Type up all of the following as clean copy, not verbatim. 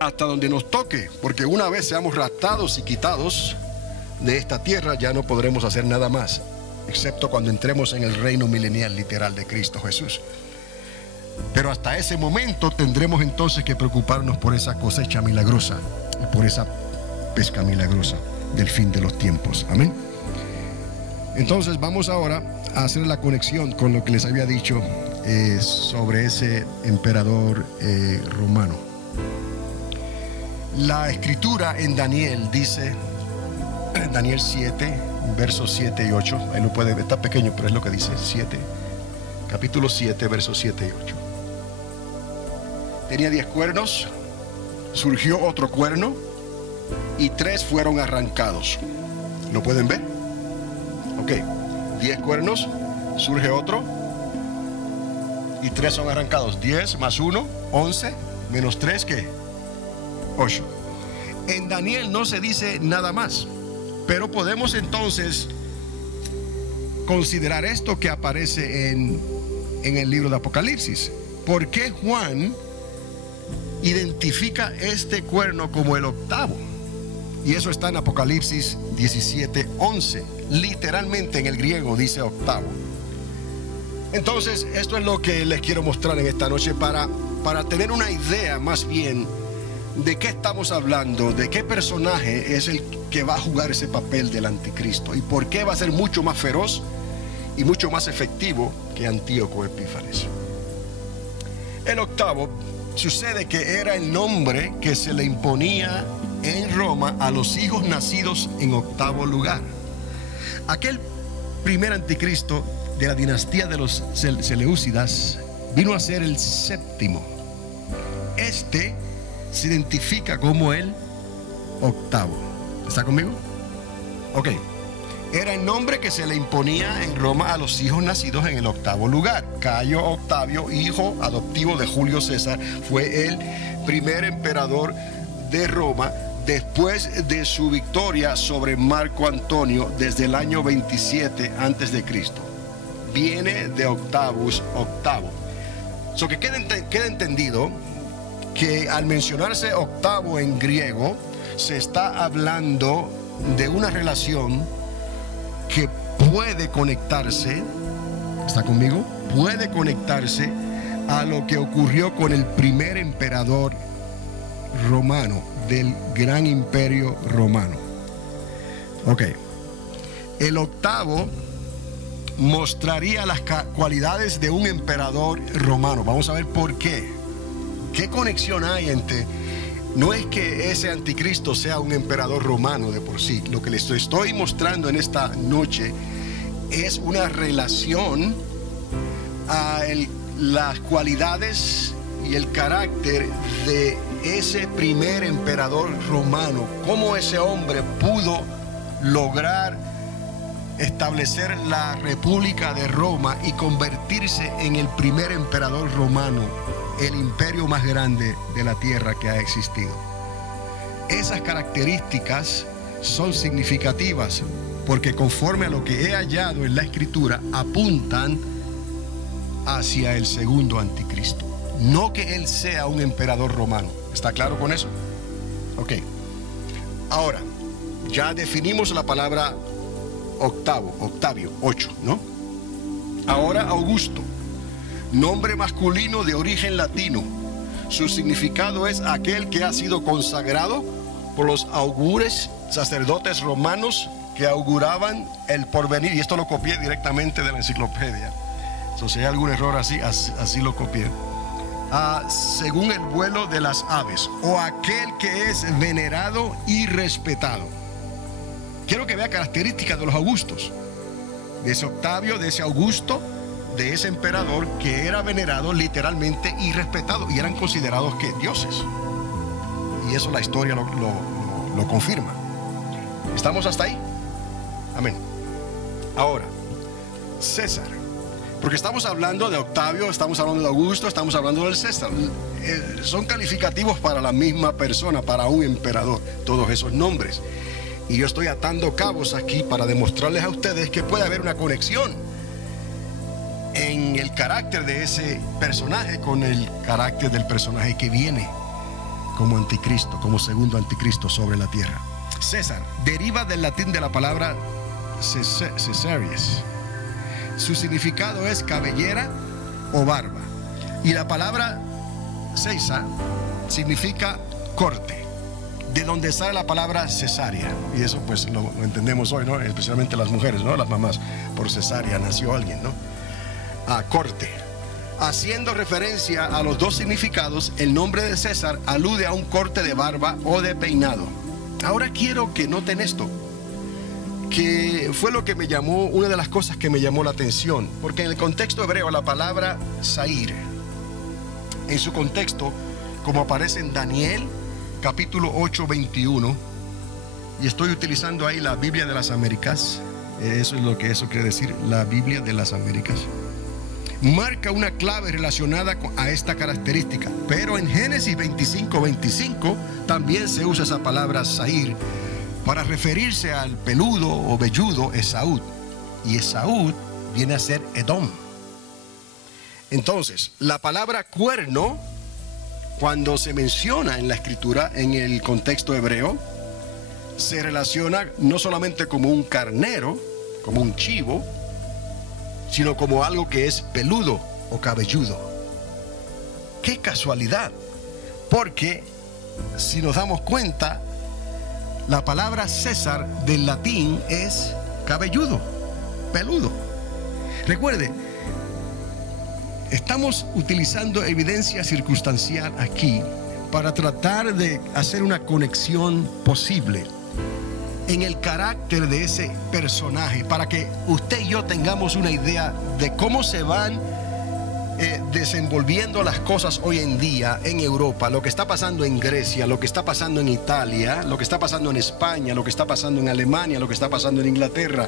hasta donde nos toque, porque una vez seamos raptados y quitados de esta tierra, ya no podremos hacer nada más, excepto cuando entremos en el reino milenial literal de Cristo Jesús. Pero hasta ese momento tendremos entonces que preocuparnos por esa cosecha milagrosa y por esa pesca milagrosa del fin de los tiempos. Amén. Entonces vamos ahora a hacer la conexión con lo que les había dicho sobre ese emperador romano. La escritura en Daniel dice, en Daniel 7, versos 7 y 8, ahí lo puede ver, está pequeño, pero es lo que dice, 7, capítulo 7, versos 7 y 8. Tenía 10 cuernos, surgió otro cuerno y 3 fueron arrancados. ¿Lo pueden ver? Ok, 10 cuernos, surge otro y 3 son arrancados. 10 más 1, 11, menos 3, ¿qué? 8. En Daniel no se dice nada más, pero podemos entonces considerar esto que aparece en el libro de Apocalipsis. ¿Por qué Juan identifica este cuerno como el octavo? Y eso está en Apocalipsis 17:11. Literalmente en el griego dice octavo. Entonces, esto es lo que les quiero mostrar en esta noche para tener una idea más bien de qué estamos hablando, de qué personaje es el que va a jugar ese papel del anticristo y por qué va a ser mucho más feroz y mucho más efectivo que Antíoco Epífanes. El octavo sucede que era el nombre que se le imponía en Roma a los hijos nacidos en octavo lugar. Aquel primer anticristo de la dinastía de los Seleucidas vino a ser el séptimo. Este se identifica como el octavo. ¿Está conmigo? Ok. Era el nombre que se le imponía en Roma a los hijos nacidos en el octavo lugar. Cayo Octavio, hijo adoptivo de Julio César, fue el primer emperador de Roma después de su victoria sobre Marco Antonio desde el año 27 a.C. Viene de octavus, octavo. So que queda entendido que al mencionarse octavo en griego, se está hablando de una relación que puede conectarse, ¿está conmigo? Puede conectarse a lo que ocurrió con el primer emperador romano, del gran imperio romano. Ok. El octavo mostraría las cualidades de un emperador romano. Vamos a ver por qué. ¿Qué conexión hay entre? No es que ese anticristo sea un emperador romano de por sí. Lo que les estoy mostrando en esta noche es una relación a las cualidades y el carácter de ese primer emperador romano. Cómo ese hombre pudo lograr establecer la República de Roma y convertirse en el primer emperador romano, el imperio más grande de la tierra que ha existido. Esas características son significativas porque conforme a lo que he hallado en la escritura apuntan hacia el segundo anticristo, no que él sea un emperador romano. ¿Está claro con eso? Ok. Ahora, ya definimos la palabra octavo, Octavio, 8, ¿no? Ahora Augusto, nombre masculino de origen latino. Su significado es aquel que ha sido consagrado por los augures, sacerdotes romanos que auguraban el porvenir. Y esto lo copié directamente de la enciclopedia. So, si hay algún error así lo copié. Según el vuelo de las aves, o aquel que es venerado y respetado. Quiero que vea características de los augustos, de ese Octavio, de ese Augusto, de ese emperador que era venerado literalmente y respetado, y eran considerados que dioses. Y eso la historia lo confirma. ¿Estamos hasta ahí? Amén. Ahora, César, porque estamos hablando de Octavio, estamos hablando de Augusto, estamos hablando del César. Son calificativos para la misma persona, para un emperador, todos esos nombres. Y yo estoy atando cabos aquí para demostrarles a ustedes que puede haber una conexión en el carácter de ese personaje con el carácter del personaje que viene. como anticristo, como segundo anticristo sobre la tierra. César deriva del latín de la palabra Caesaris. Su significado es cabellera o barba. Y la palabra César significa corte, de donde sale la palabra cesárea. Y eso pues lo entendemos hoy, ¿no? Especialmente las mujeres, ¿no? Las mamás, por cesárea nació alguien, ¿no? Corte. Haciendo referencia a los dos significados, el nombre de César alude a un corte de barba o de peinado. Ahora quiero que noten esto, que fue lo que me llamó, una de las cosas que me llamó la atención, porque en el contexto hebreo la palabra Zair, en su contexto, como aparece en Daniel capítulo 8, 21, y estoy utilizando ahí la Biblia de las Américas, eso es lo que eso quiere decir, la Biblia de las Américas, marca una clave relacionada a esta característica. Pero en Génesis 25, 25 también se usa esa palabra Zair para referirse al peludo o velludo Esaú, y Esaú viene a ser Edom. Entonces, la palabra cuerno, cuando se menciona en la escritura, en el contexto hebreo, se relaciona no solamente como un carnero, como un chivo, sino como algo que es peludo o cabelludo. ¡Qué casualidad! Porque si nos damos cuenta, la palabra César del latín es cabelludo, peludo. Recuerde, estamos utilizando evidencia circunstancial aquí para tratar de hacer una conexión posible en el carácter de ese personaje, para que usted y yo tengamos una idea de cómo se van desenvolviendo las cosas hoy en día en Europa, lo que está pasando en Grecia, lo que está pasando en Italia, lo que está pasando en España, lo que está pasando en Alemania, lo que está pasando en Inglaterra,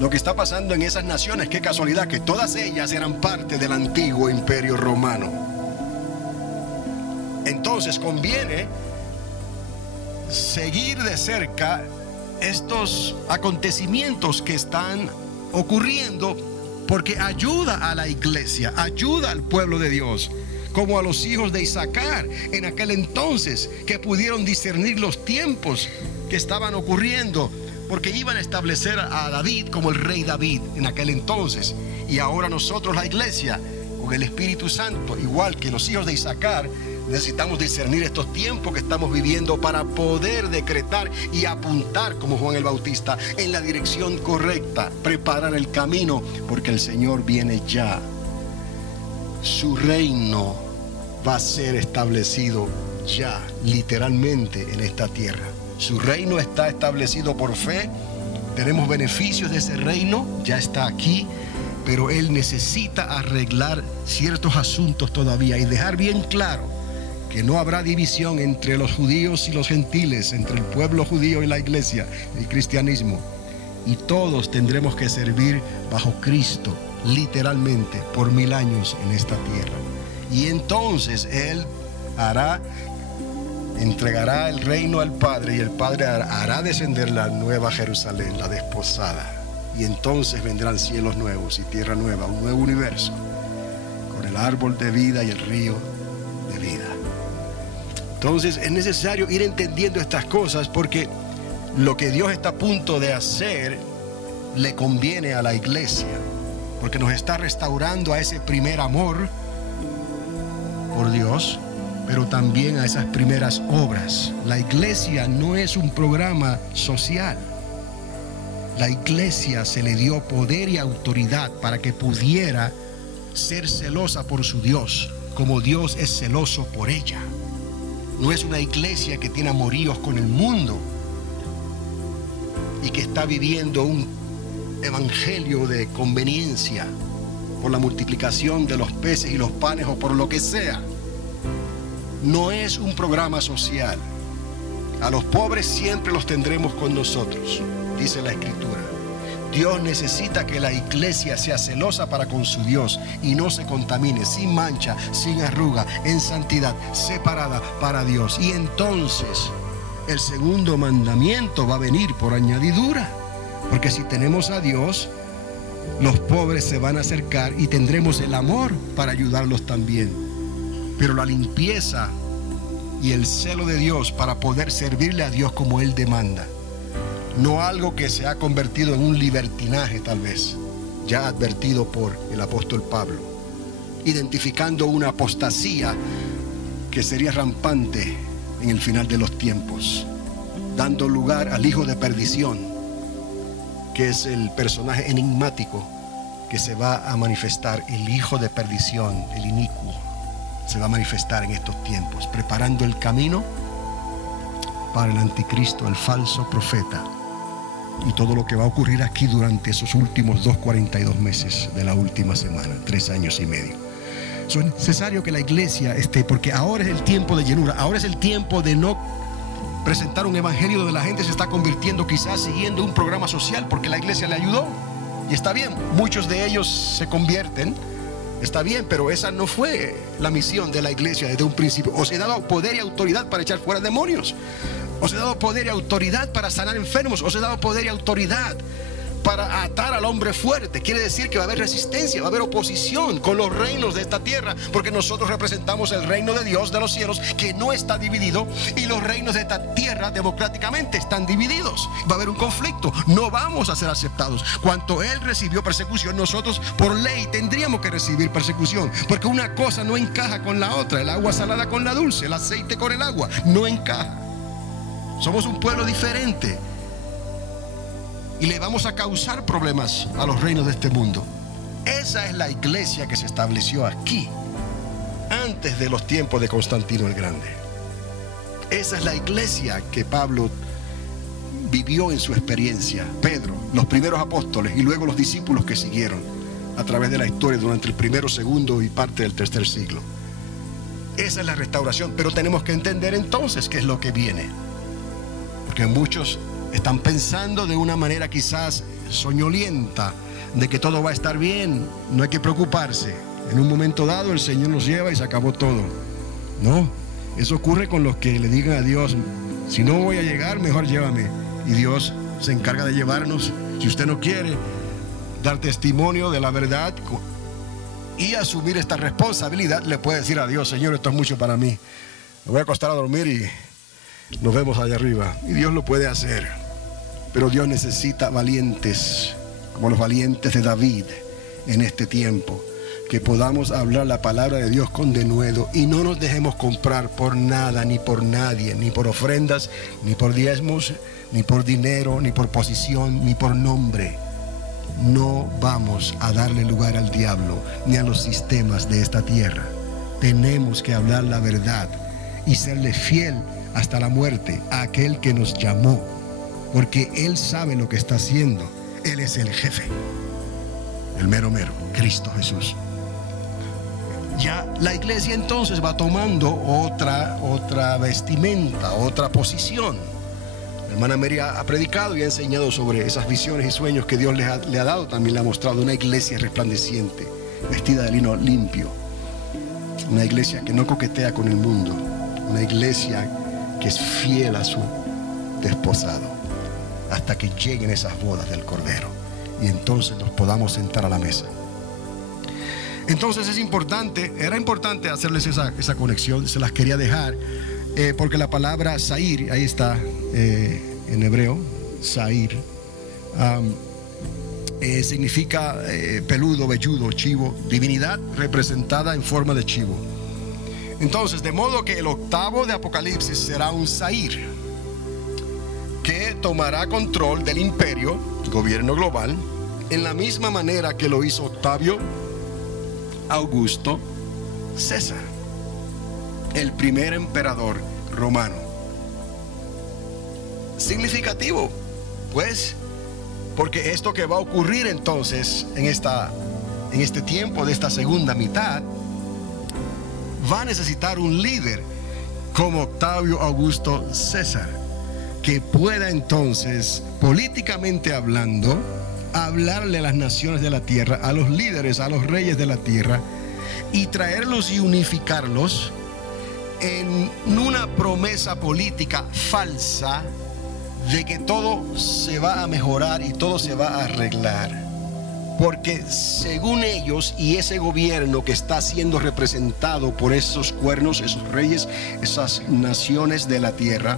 lo que está pasando en esas naciones. Qué casualidad que todas ellas eran parte del antiguo imperio romano. Entonces conviene seguir de cerca estos acontecimientos que están ocurriendo, porque ayuda a la iglesia, ayuda al pueblo de Dios, como a los hijos de Isaacar en aquel entonces, que pudieron discernir los tiempos que estaban ocurriendo, porque iban a establecer a David como el rey David en aquel entonces. Y ahora nosotros, la iglesia, con el Espíritu Santo, igual que los hijos de Isaacar, necesitamos discernir estos tiempos que estamos viviendo para poder decretar y apuntar, como Juan el Bautista, en la dirección correcta, preparar el camino, porque el Señor viene ya. Su reino va a ser establecido ya, literalmente, en esta tierra. Su reino está establecido por fe, tenemos beneficios de ese reino, ya está aquí, pero Él necesita arreglar ciertos asuntos todavía y dejar bien claro que no habrá división entre los judíos y los gentiles, entre el pueblo judío y la iglesia, el cristianismo. Y todos tendremos que servir bajo Cristo, literalmente, por 1000 años en esta tierra. Y entonces Él entregará el reino al Padre, y el Padre hará descender la nueva Jerusalén, la desposada. Y entonces vendrán cielos nuevos y tierra nueva, un nuevo universo, con el árbol de vida y el río de vida. Entonces es necesario ir entendiendo estas cosas, porque lo que Dios está a punto de hacer le conviene a la iglesia, porque nos está restaurando a ese primer amor por Dios, pero también a esas primeras obras. La iglesia no es un programa social. La iglesia se le dio poder y autoridad para que pudiera ser celosa por su Dios, como Dios es celoso por ella. No es una iglesia que tiene amoríos con el mundo y que está viviendo un evangelio de conveniencia por la multiplicación de los peces y los panes o por lo que sea. No es un programa social. A los pobres siempre los tendremos con nosotros, dice la Escritura. Dios necesita que la iglesia sea celosa para con su Dios y no se contamine, sin mancha, sin arruga, en santidad, separada para Dios. Y entonces el segundo mandamiento va a venir por añadidura, porque si tenemos a Dios, los pobres se van a acercar y tendremos el amor para ayudarlos también. Pero la limpieza y el celo de Dios para poder servirle a Dios como Él demanda. No algo que se ha convertido en un libertinaje, tal vez, ya advertido por el apóstol Pablo, identificando una apostasía que sería rampante en el final de los tiempos, dando lugar al hijo de perdición, que es el personaje enigmático que se va a manifestar. El hijo de perdición, el inicuo, se va a manifestar en estos tiempos, preparando el camino para el anticristo, el falso profeta, y todo lo que va a ocurrir aquí durante esos últimos 42 meses de la última semana, 3 años y medio. Es necesario que la iglesia esté, porque ahora es el tiempo de llenura, ahora es el tiempo de no presentar un evangelio donde la gente se está convirtiendo quizás siguiendo un programa social porque la iglesia le ayudó. Y está bien, muchos de ellos se convierten, está bien, pero esa no fue la misión de la iglesia desde un principio. Os he dado poder y autoridad para echar fuera demonios. Os he dado poder y autoridad para sanar enfermos. Os he dado poder y autoridad para atar al hombre fuerte. Quiere decir que va a haber resistencia, va a haber oposición con los reinos de esta tierra, porque nosotros representamos el reino de Dios de los cielos, que no está dividido, y los reinos de esta tierra democráticamente están divididos. Va a haber un conflicto, no vamos a ser aceptados. Cuanto Él recibió persecución, nosotros por ley tendríamos que recibir persecución, porque una cosa no encaja con la otra. El agua salada con la dulce, el aceite con el agua, no encaja. Somos un pueblo diferente y le vamos a causar problemas a los reinos de este mundo. Esa es la iglesia que se estableció aquí antes de los tiempos de Constantino el Grande. Esa es la iglesia que Pablo vivió en su experiencia, Pedro, los primeros apóstoles y luego los discípulos que siguieron a través de la historia durante el primero, segundo y parte del tercer siglo. Esa es la restauración, pero tenemos que entender entonces qué es lo que viene, porque muchos están pensando de una manera quizás soñolienta de que todo va a estar bien, no hay que preocuparse, en un momento dado el Señor nos lleva y se acabó todo. No, eso ocurre con los que le digan a Dios: si no voy a llegar, mejor llévame, y Dios se encarga de llevarnos. Si usted no quiere dar testimonio de la verdad y asumir esta responsabilidad, le puede decir a Dios: Señor, esto es mucho para mí, me voy a acostar a dormir y nos vemos allá arriba. Y Dios lo puede hacer, pero Dios necesita valientes, como los valientes de David en este tiempo, que podamos hablar la palabra de Dios con denuedo y no nos dejemos comprar por nada, ni por nadie, ni por ofrendas, ni por diezmos, ni por dinero, ni por posición, ni por nombre. No vamos a darle lugar al diablo ni a los sistemas de esta tierra. Tenemos que hablar la verdad y serle fiel hasta la muerte a aquel que nos llamó, porque Él sabe lo que está haciendo. Él es el jefe, el mero mero, Cristo Jesús. Ya la iglesia entonces va tomando otra vestimenta, otra posición. La hermana Mary ha predicado y ha enseñado sobre esas visiones y sueños que Dios le ha dado. También le ha mostrado una iglesia resplandeciente, vestida de lino limpio, una iglesia que no coquetea con el mundo, una iglesia que es fiel a su desposado hasta que lleguen esas bodas del Cordero y entonces nos podamos sentar a la mesa. Entonces era importante hacerles esa conexión, se las quería dejar, porque la palabra Sair, ahí está en hebreo, Sair, significa peludo, velludo, chivo, divinidad representada en forma de chivo. Entonces, de modo que el octavo de Apocalipsis será un Sair que tomará control del imperio, gobierno global, en la misma manera que lo hizo Octavio Augusto César, el primer emperador romano. Significativo, pues, porque esto que va a ocurrir entonces en este tiempo de esta segunda mitad, va a necesitar un líder como Octavio Augusto César, que pueda entonces, políticamente hablando, hablarle a las naciones de la tierra, a los líderes, a los reyes de la tierra, y traerlos y unificarlos en una promesa política falsa de que todo se va a mejorar y todo se va a arreglar, porque según ellos y ese gobierno que está siendo representado por esos cuernos, esos reyes, esas naciones de la tierra,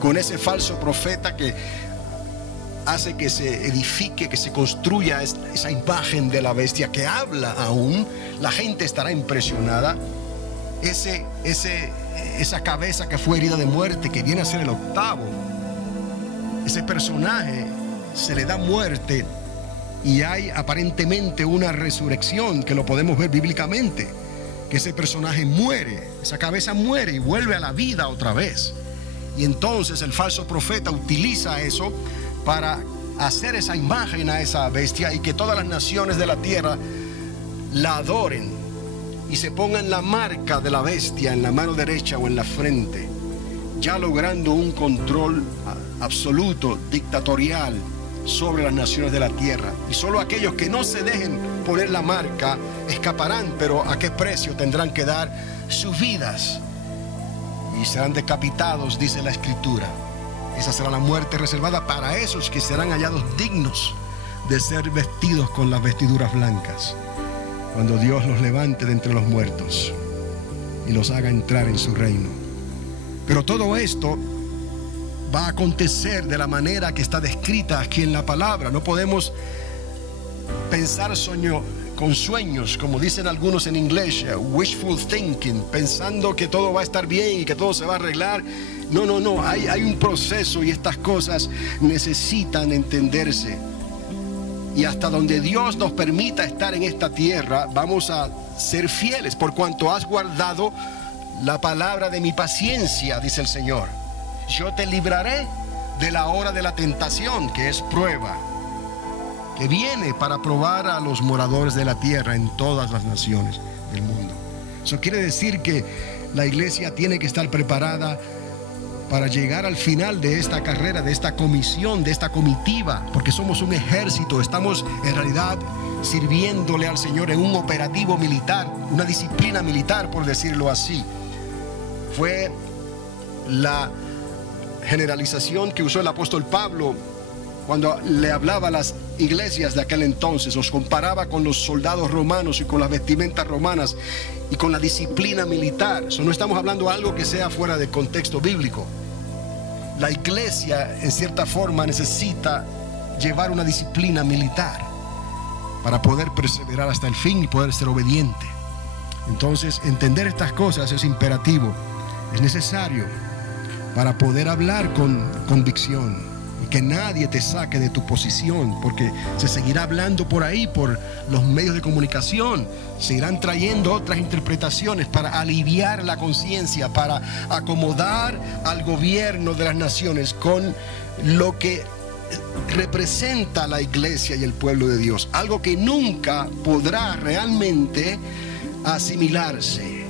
con ese falso profeta que hace que se edifique, que se construya esa imagen de la bestia que habla aún, la gente estará impresionada. Esa cabeza que fue herida de muerte, que viene a ser el octavo, ese personaje se le da muerte y hay aparentemente una resurrección que lo podemos ver bíblicamente, que ese personaje muere, esa cabeza muere y vuelve a la vida otra vez. Y entonces el falso profeta utiliza eso para hacer esa imagen a esa bestia y que todas las naciones de la tierra la adoren y se pongan la marca de la bestia en la mano derecha o en la frente, ya logrando un control absoluto, dictatorial sobre las naciones de la tierra. Y solo aquellos que no se dejen poner la marca escaparán, pero ¿a qué precio? Tendrán que dar sus vidas y serán decapitados, dice la Escritura. Esa será la muerte reservada para esos que serán hallados dignos de ser vestidos con las vestiduras blancas, cuando Dios los levante de entre los muertos y los haga entrar en su reino. Pero todo esto va a acontecer de la manera que está descrita aquí en la palabra. No podemos pensar con sueños, como dicen algunos en inglés, wishful thinking, pensando que todo va a estar bien y que todo se va a arreglar. No, hay un proceso y estas cosas necesitan entenderse. Y hasta donde Dios nos permita estar en esta tierra, vamos a ser fieles, por cuanto has guardado la palabra de mi paciencia, dice el Señor. Yo te libraré de la hora de la tentación, que es prueba, que viene para probar a los moradores de la tierra en todas las naciones del mundo. Eso quiere decir que la iglesia tiene que estar preparada para llegar al final de esta carrera, de esta comisión, de esta comitiva, porque somos un ejército. Estamos en realidad sirviéndole al Señor en un operativo militar, una disciplina militar, por decirlo así. Fue la generalización que usó el apóstol Pablo cuando le hablaba a las iglesias de aquel entonces. Los comparaba con los soldados romanos y con las vestimentas romanas y con la disciplina militar. No estamos hablando de algo que sea fuera de contexto bíblico. La iglesia en cierta forma necesita llevar una disciplina militar para poder perseverar hasta el fin y poder ser obediente. Entonces, entender estas cosas es imperativo, es necesario para poder hablar con convicción y que nadie te saque de tu posición, porque se seguirá hablando por ahí, por los medios de comunicación, se irán trayendo otras interpretaciones para aliviar la conciencia, para acomodar al gobierno de las naciones con lo que representa la iglesia y el pueblo de Dios, algo que nunca podrá realmente asimilarse.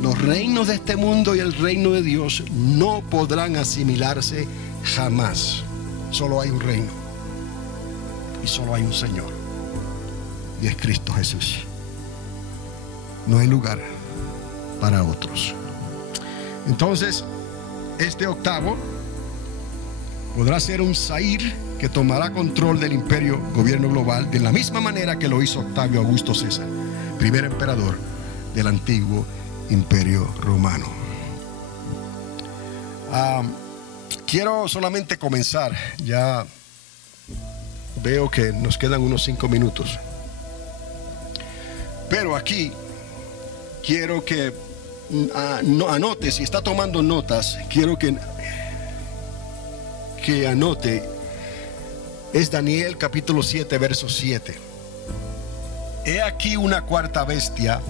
Los reinos de este mundo y el reino de Dios no podrán asimilarse jamás. Solo hay un reino y solo hay un Señor, y es Cristo Jesús. No hay lugar para otros. Entonces, este octavo podrá ser un Zair que tomará control del imperio, gobierno global, de la misma manera que lo hizo Octavio Augusto César, primer emperador del antiguo imperio romano. Quiero solamente comenzar, ya veo que nos quedan unos 5 minutos, pero aquí quiero que anote, si está tomando notas, quiero que anote, es Daniel capítulo 7, verso 7. He aquí una cuarta bestia,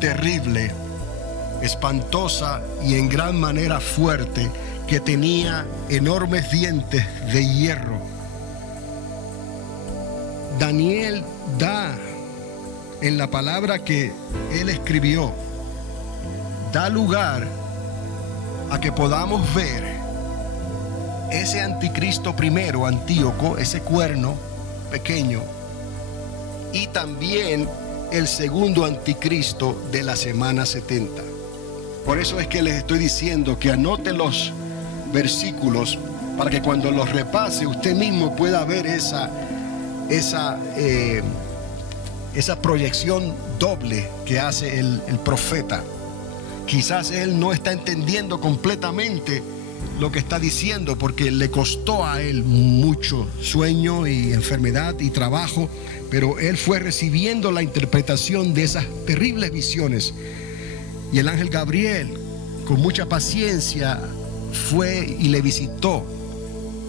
terrible, espantosa y en gran manera fuerte, que tenía enormes dientes de hierro. Daniel da en la palabra que él escribió, da lugar a que podamos ver ese anticristo primero, Antíoco, ese cuerno pequeño, y también el segundo anticristo de la semana 70. Por eso es que les estoy diciendo que anote los versículos para que cuando los repase usted mismo pueda ver esa esa proyección doble que hace el profeta. Quizás él no está entendiendo completamente lo que está diciendo, porque le costó a él mucho sueño y enfermedad y trabajo, pero él fue recibiendo la interpretación de esas terribles visiones. Y el ángel Gabriel, con mucha paciencia, fue y le visitó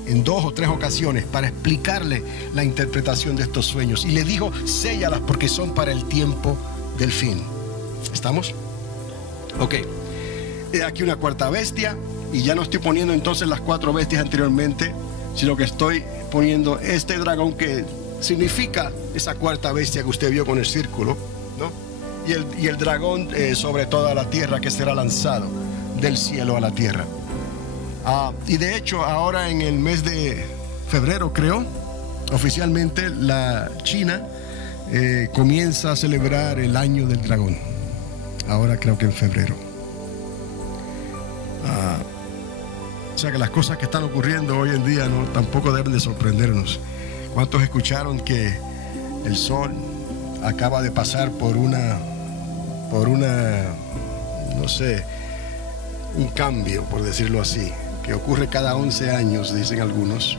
en 2 o 3 ocasiones para explicarle la interpretación de estos sueños, y le dijo: séllalas porque son para el tiempo del fin. ¿Estamos? Ok. Aquí una cuarta bestia, y ya no estoy poniendo entonces las 4 bestias anteriormente, sino que estoy poniendo este dragón, que significa esa cuarta bestia que usted vio con el círculo, ¿no? Y el dragón sobre toda la tierra, que será lanzado del cielo a la tierra. Y de hecho, ahora en el mes de febrero, creo, oficialmente la China comienza a celebrar el año del dragón. Ahora creo que en febrero. O sea que las cosas que están ocurriendo hoy en día no tampoco deben de sorprendernos. ¿Cuántos escucharon que el sol acaba de pasar por una no sé, un cambio, por decirlo así, que ocurre cada 11 años, dicen algunos,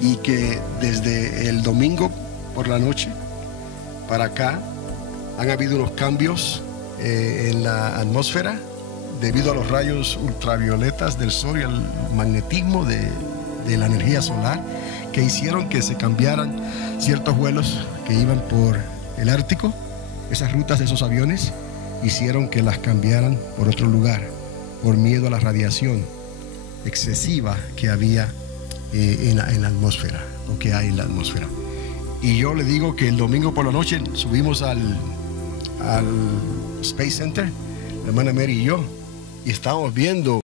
y que desde el domingo por la noche para acá han habido unos cambios en la atmósfera debido a los rayos ultravioletas del sol y al magnetismo de la energía solar, que hicieron que se cambiaran ciertos vuelos que iban por el Ártico. Esas rutas de esos aviones hicieron que las cambiaran por otro lugar, por miedo a la radiación excesiva que había en la atmósfera, o que hay en la atmósfera. Y yo le digo que el domingo por la noche subimos al Space Center, la hermana Mary y yo, y estábamos viendo